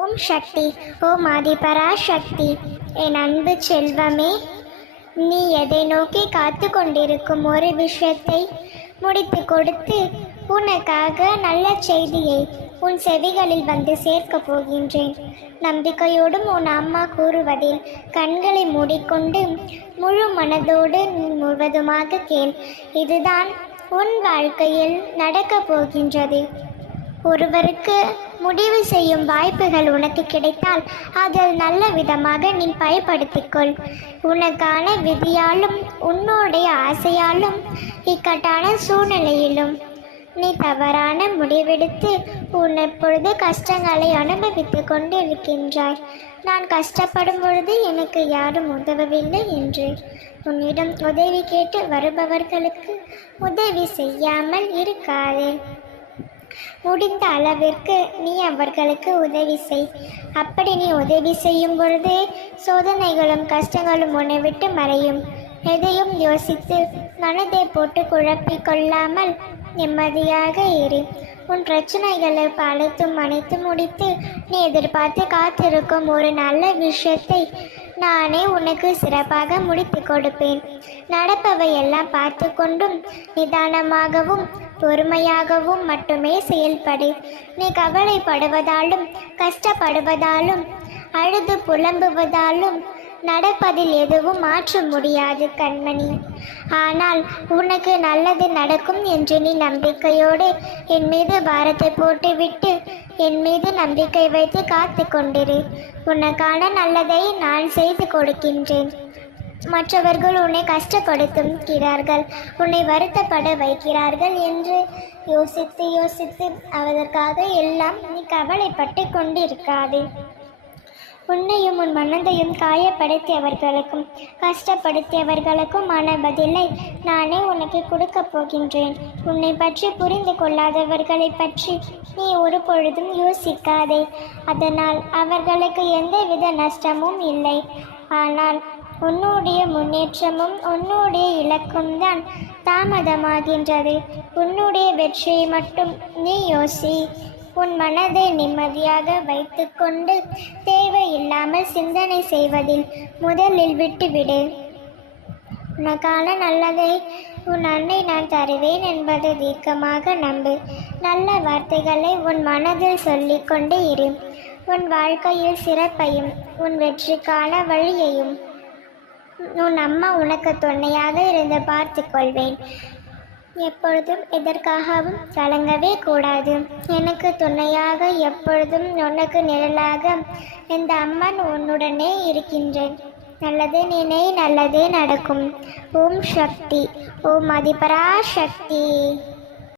ஓம் சக்தி. ஓம் ஆதிபராசக்தி. என் அன்பு செல்வமே, நீ எதை நோக்கி காத்து கொண்டிருக்கும் ஒரு விஷயத்தை முடித்து கொடுத்து உனக்காக நல்ல செய்தியை உன் செவிகளில் வந்து சேர்க்கப் போகின்றேன். நம்பிக்கையோடும் உன் அம்மா கூறுவதில் கண்களை மூடிக்கொண்டு முழு மனதோடு முழுவதுமாக கேள். இதுதான் உன் வாழ்க்கையில் நடக்கப் போகின்றது. ஒருவருக்கு முடிவு செய்யும் வாய்ப்புகள் உனக்கு கிடைத்தால் அதில் நல்ல விதமாக நீ பயன்படுத்திக்கொள். உனக்கான விதியாலும் உன்னுடைய ஆசையாலும் இக்கட்டான சூழ்நிலையிலும் நீ தவறான முடிவெடுத்து உன் எப்பொழுது கஷ்டங்களை அனுபவித்து கொண்டு இருக்கின்றாய். நான் கஷ்டப்படும் பொழுது எனக்கு யாரும் உதவவில்லை என்று உன்னிடம் உதவி கேட்டு வருபவர்களுக்கு உதவி செய்யாமல் இருக்காதே. முடிந்த அளவிற்கு நீ அவர்களுக்கு உதவி செய். அப்படி நீ உதவி செய்யும் பொழுது சோதனைகளும் கஷ்டங்களும் உன்னை விட்டு மறையும். எதையும் யோசித்து மனதை போட்டு குழப்பிக் கொள்ளாமல் நிம்மதியாக இரு. உன் பிரச்சனைகளை அனைத்து முடித்து நீ எதிர்பார்த்து காத்திருக்கும் ஒரு நல்ல விஷயத்தை நானே உனக்கு சிறப்பாக முடித்து கொடுப்பேன். நடப்பவை எல்லாம் பார்த்து கொண்டும் நிதானமாகவும் பொறுமையாகவும் மட்டுமே செயல்படு. நீ கவலைப்படுவதாலும் கஷ்டப்படுவதாலும் அழுது புலம்புவதாலும் நடப்பதில் எதுவும் மாற்ற முடியாது கண்மணி. ஆனால் உனக்கு நல்லது நடக்கும் என்று நீ நம்பிக்கையோடு என் மீது பாரத்தை போட்டுவிட்டு என் மீது நம்பிக்கை வைத்து காத்து கொண்டிரு. உனக்கான நல்லதை நான் செய்து கொடுக்கின்றேன். மற்றவர்கள் உன்னை கஷ்டப்படுத்துகிறார்கள், உன்னை வருத்தப்பட வைக்கிறார்கள் என்று யோசித்து அதற்காக எல்லாம் நீ கவலைப்பட்டு கொண்டிருக்காதே. உன்னையும் உன் மனதையும் காயப்படுத்தியவர்களுக்கும் கஷ்டப்படுத்தியவர்களுக்கும் ஆன பதிலை நானே உனக்கு கொடுக்கப் போகின்றேன். உன்னை பற்றி புரிந்து கொள்ளாதவர்களை பற்றி நீ ஒரு பொழுதும் யோசிக்காதே. அதனால் அவர்களுக்கு எந்தவித நஷ்டமும் இல்லை. ஆனால் உன்னுடைய முன்னேற்றமும் உன்னுடைய இலக்கும் தான் தாமதமாகின்றது. உன்னுடைய வெற்றியை மட்டும் நீ யோசி. உன் மனதை நிம்மதியாக வைத்துக்கொண்டு தேவையில்லாமல் சிந்தனை செய்வதில் முதலில் விட்டுவிடு. உனக்கான நல்லதை உன் அன்னை நான் தருவேன் என்பதை தீர்க்கமாக நம்பு. நல்ல வார்த்தைகளை உன் மனதில் சொல்லிக்கொண்டு இரு. உன் வாழ்க்கையில் சிறப்பையும் உன் வெற்றிக்கான வழியையும் உன் அம்மா உனக்கு துணையாக இருந்து பார்த்து கொள்வேன். எப்பொழுதும் எதற்காகவும் கலங்கவே கூடாது. எனக்கு துணையாக எப்பொழுதும் உனக்கு நிழலாக இந்த அம்மன் உன்னுடனே இருக்கின்றேன். நல்லது நினை, நல்லதே நடக்கும். ஓம் சக்தி. ஓம் ஆதிபராசக்தி.